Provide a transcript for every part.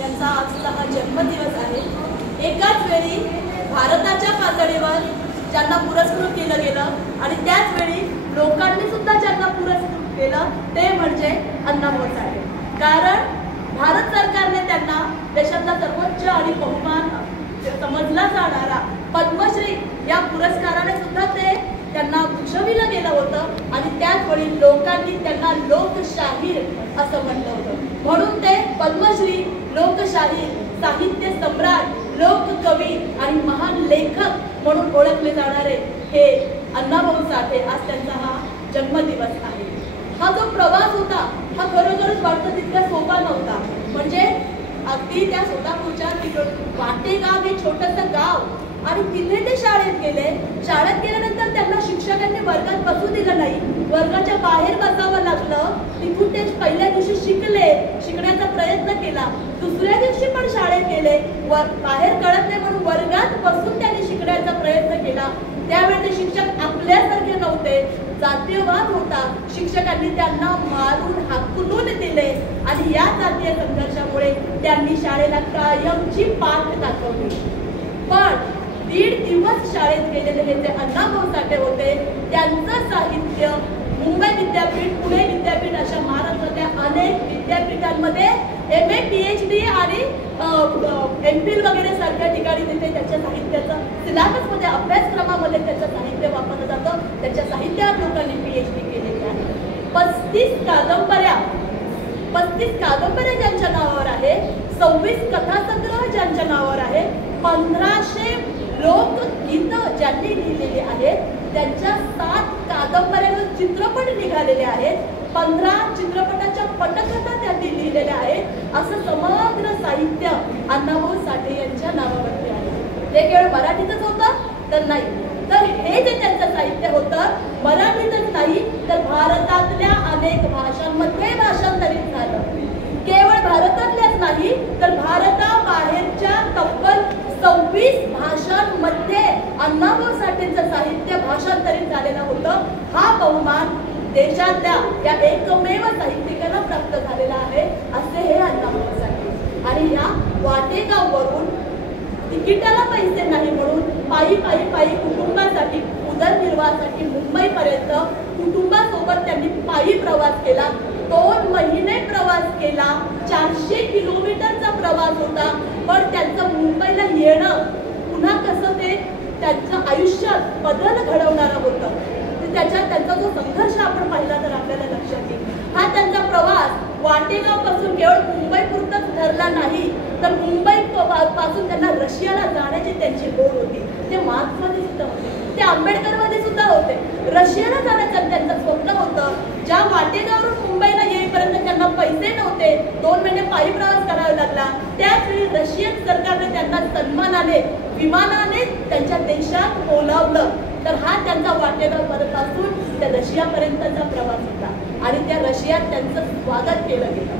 यांचा आजचा हा जन्मदिवस आहे। एकाच वेळी भारताच्या पातळीवर ज्यांना पुरस्कृत केलं गेलं आणि त्याच वेळी लोकांनी सुद्धा ज्यांना पुरस्कृत केलं ते म्हणजे अण्णाभाऊ साठे। कारण भारत सरकारने त्यांना देशातला सर्वोच्च आणि बहुमान समजला जाणारा पद्मश्री या पुरस्काराने सुद्धा त्यांना भूषविलं गेलं होतं आणि त्याच वेळी लोकांनी त्यांना लोकशाहीर असं म्हटलं होतं। म्हणून ते पद्मश्री, लोकशाहीर, साहित्य सम्राट, लोककवी आणि महान लेखक म्हणून ओळखले जाणारे हे अण्णाभाऊ साठे। आज त्यांचा हा जन्मदिवस आहे। हा जो प्रवास होता हा खरोखरच वाटतं तितका सोपा नव्हता। म्हणजे अगदी त्या सोलापूरच्या वाटेगाव हे छोटंसं गाव आणि तिथे ते शाळेत गेले। शाळेत गेल्यानंतर त्यांना शिक्षकांनी वर्गात बसू दिलं नाही, वर्गाच्या बाहेर बसावं लागलं। तिथून ते पहिल्या दिवशी शिकण्याचा प्रयत्न केला, दुसऱ्या दिवशी पण शाळेत गेले, बाहेर कळत नाही म्हणून वर्गात बसून त्यांनी शिकण्याचा प्रयत्न केला। त्यावेळी ते शिक्षक आपल्यासारखे नव्हते, जातीयवाद होता, शिक्षकांनी त्यांना मारून हाकलून दिले आणि या जातीय संघर्षामुळे त्यांनी शाळेला कायमची पाठ दाखवली। पण 1.5 दिवस शाळेत गेलेले हे जे अण्णाभाऊ साठे होते त्यांचं साहित्य मुंबई विद्यापीठ, पुणे विद्यापीठ अशा महाराष्ट्रातल्या अनेक विद्यापीठांमध्ये MA, PhD आणि MPhil वगैरे सारख्या ठिकाणी तिथे त्याच्या साहित्याचं सिलेबसमध्ये अभ्यासक्रमामध्ये त्याचं साहित्य वापरलं जातं। त्याच्या साहित्यावर लोकांनी PhD केलेली आहे। 35 कादंबऱ्या ज्यांच्या नावावर आहे, 26 कथासंग्रह ज्यांच्या नावावर आहे, 1500 लोकगीत ज्यांनी लिहिलेली आहेत, त्यांच्या 7 कादंबऱ्यांवर चित्रपट निघालेले आहेत, 15 चित्रपटाच्या पटकथा त्यांनी लिहिलेल्या आहेत। असं समग्र साहित्य अण्णाभाऊ साठे यांच्या नावावरती आहे। हे केवळ मराठीतच होतं तर नाही, तर हे जे त्यांचं साहित्य होतं मराठीतच नाही तर भारतातल्या अनेक भाषांमध्ये भाषांतरित झालं। केवळ भारतातल्याच नाही तर भारताबाहेरच्या तब्बल 26 भाषांमध्ये अण्णाभाऊ साठेंचं साहित्य भाषांतरित झालेलं होतं। हा बहुमान देशातल्या या एकमेव साहित्यिकांना प्राप्त झालेला आहे असे हे अण्णाभाऊ साठे। आणि या वाटेगाववरून तिकिटाला पैसे नाही म्हणून पायी कुटुंबासाठी उदरनिर्वाहासाठी मुंबईपर्यंत कुटुंबासोबत त्यांनी पायी प्रवास केला। 2 महिने प्रवास केला, 400 किलोमीटरचा प्रवास होता। पण त्यांचं मुंबईला येणं पुन्हा कसं ते त्यांच्या आयुष्यात बदल घडवणारं होतं। त्यांचा जो संघर्ष आपण पाहिला तर आपल्याला लक्षात येईल। हा त्यांचा प्रवास वाटेगाव पासून केवळ मुंबई पुरताच ठरला नाही तर मुंबई पासून त्यांना रशियाला जाण्याची त्यांची होड होती। ते मार्क्समध्ये सुद्धा होते, ते आंबेडकरमध्ये सुद्धा होते। रशियाला जाण्याचं त्यांचं स्वप्न होतं। ज्या वाटेगावरून मुंबईला येईपर्यंत त्यांना पैसे नव्हते, 2 महिने पायी प्रवास करावा लागला, त्याचवेळी रशियन सरकारने त्यांना सन्मानाने विमानाने त्यांच्या देशात बोलावलं। तर हा त्यांचा वाटेगावपासून त्या रशियापर्यंतचा प्रवास होता आणि त्या रशियात त्यांचं स्वागत केलं गेलं।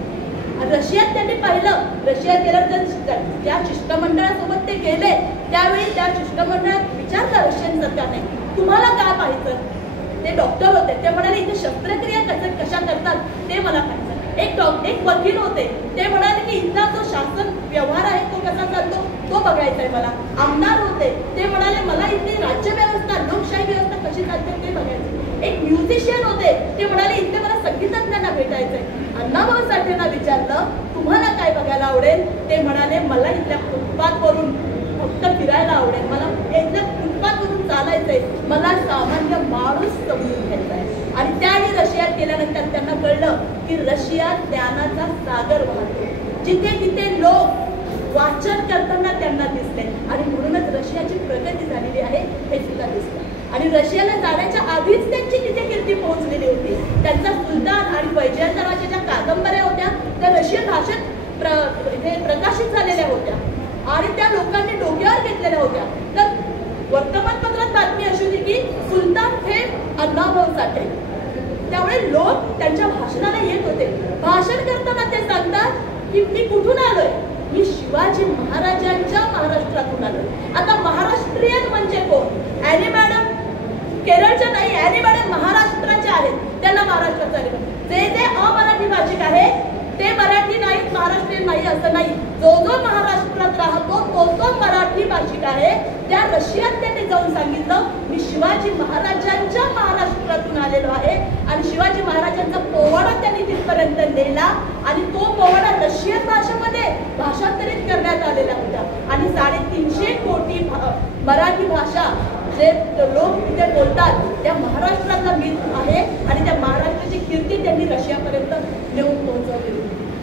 रशियात त्यांनी पाहिलं, रशियात गेल्यानंतर त्या शिष्टमंडळासोबत ते गेले, त्यावेळी त्या शिष्टमंडळात विचारलं रशियन सरकारने तुम्हाला काय पाहिजे? ते डॉक्टर होते, ते म्हणाले इथे शस्त्रक्रिया कशा करतात ते मला पाहिजे। एक वकील होते, ते म्हणाले की इथला जो शासन व्यवहार आहे तो कसा चालतो तो बघायचा आहे मला। आमदार होते, ते म्हणाले मला इथे राज्यव्यवस्था, लोकशाही व्यवस्था कशी चालते ते बघायचं। एक म्युझिशियन होते, ते म्हणाले इथे मला संगीतज्ञांना भेटायचंय। अण्णाभाऊ साठेंना विचारलं तुम्हाला काय बघायला आवडेल? ते म्हणाले मला इथल्या फुटपाथवरून फक्त फिरायला आवडेल, मला इथल्या फुटपाथवरून चालायचंय, मला सामान्य माणूस समजून घ्यायचाय। आणि त्यावेळी रशियात गेल्यानंतर त्यांना कळलं की रशियात ज्ञानाचा सागर वाहतो, जिथे तिथे लोक वाचन करताना त्यांना दिसले आणि म्हणूनच रशियाची प्रगती झालेली आहे हे सुद्धा दिसलं। आणि रशियाला जाण्याच्या आधीच त्यांची तिथे कीर्ती पोहोचलेली होती। त्यांचा सुलतान आणि वैजयंतराच्या ज्या कादंबऱ्या होत्या त्या रशियन भाषेत प्रकाशित झालेल्या होत्या आणि त्या लोकांनी डोक्यावर घेतलेल्या होत्या। तर वर्तमानपत्रात बातमी अशी होती की सुलतान थेट अण्णाभाऊ साठे, त्यामुळे लोक त्यांच्या भाषणाला येत होते। भाषण करताना ते सांगतात की मी कुठून आलोय? मी शिवाजी महाराजांच्या महाराष्ट्रातून आलोय। आता महाराष्ट्रीयन म्हणजे कोण? ॲनी मॅडम केरळच्या नाही, ॲनी मॅडम महाराष्ट्राच्या आहेत, त्यांना महाराष्ट्राचा जे अमराठी भाषिक आहे ते मराठी नाहीत, महाराष्ट्रीयन नाही असं नाही. जो जो महाराष्ट्रात राहतो तो तो मराठी भाषिक आहे. त्या रशियात त्यांनी जाऊन सांगितलं मी शिवाजी महाराजांच्या महाराष्ट्रातून आलेलो आहे आणि शिवाजी महाराजांचा पोवाडा त्यांनी तिथपर्यंत नेला आणि तो पोवाडा रशियन भाषेमध्ये भाषांतरित करण्यात आलेला होता. आणि 350 कोटी मराठी भाषा जे लोक तिथे बोलतात त्या महाराष्ट्रातला मीत आहे आणि त्या महाराष्ट्राची कीर्ती त्यांनी रशियापर्यंत नेऊन पोहोचवली.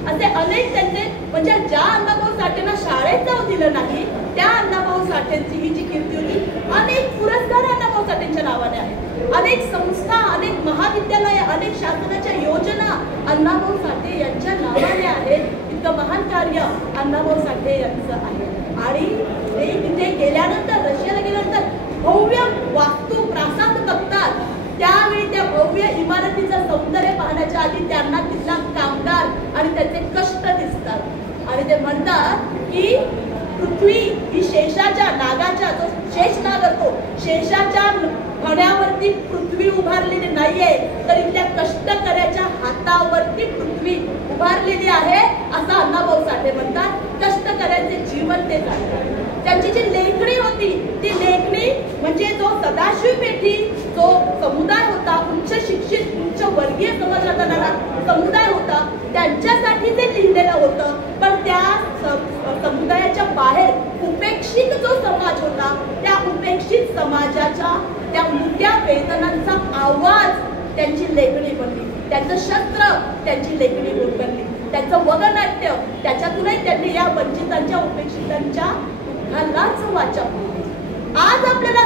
असे अनेक त्यांचे म्हणजे ज्या अण्णाभाऊ साठेंना शाळेत जाऊ दिलं नाही त्या अण्णाभाऊ साठेंची ही जी कीर्ती होती. अनेक पुरस्कार अण्णाभाऊ साठेंच्या नावाने आहेत, अनेक संस्था, अनेक महाविद्यालय, अनेक शासनाच्या योजना अण्णाभाऊ साठे यांच्या नावाने आहेत. इतकं महान कार्य अण्णाभाऊ साठे यांचं आहे. आणि ते तिथे गेल्यानंतर रशियाला गेल्यानंतर भव्य वास्तू प्रासाद बघतात. त्यावेळी त्या भव्य इमारतीचं सौंदर्य पाहण्याच्या आधी त्यांना तिथला कामगार आणि त्याचे कष्ट दिसतात आणि ते म्हणतात की पृथ्वी ही शेषाच्या नागाच्या जो शेष नाग असतो शेषाच्या फण्यावरती पृथ्वी उभारलेली नाहीये तर इथल्या कष्टकऱ्याच्या हातावरती पृथ्वी उभारलेली आहे असं अण्णाभाऊ साठे म्हणतात. कष्टकऱ्यांचे जीवन ते सांगतात. त्यांची जी लेखणी होती ती लेखणी म्हणजे जो सदाशिव पेठी जो समुदाय होता, उच्च शिक्षित उच्च वर्गीय समजला जाणारा समुदाय होता त्यांच्यासाठी ते लिहिलेलं होतं. पण त्या समुदायाच्या बाहेर उपेक्षित जो समाज होता त्या उपेक्षित समाजाच्या त्या मुद्या वेदनांचा आवाज त्यांची लेखणी बनली. त्यांचं शस्त्र त्यांची लेखणी बनली. त्यांचं वगनाट्य त्याच्यातूनही त्यांनी या वंचितांच्या उपेक्षितांच्या उद्धाराचं वाचा. आज आपल्याला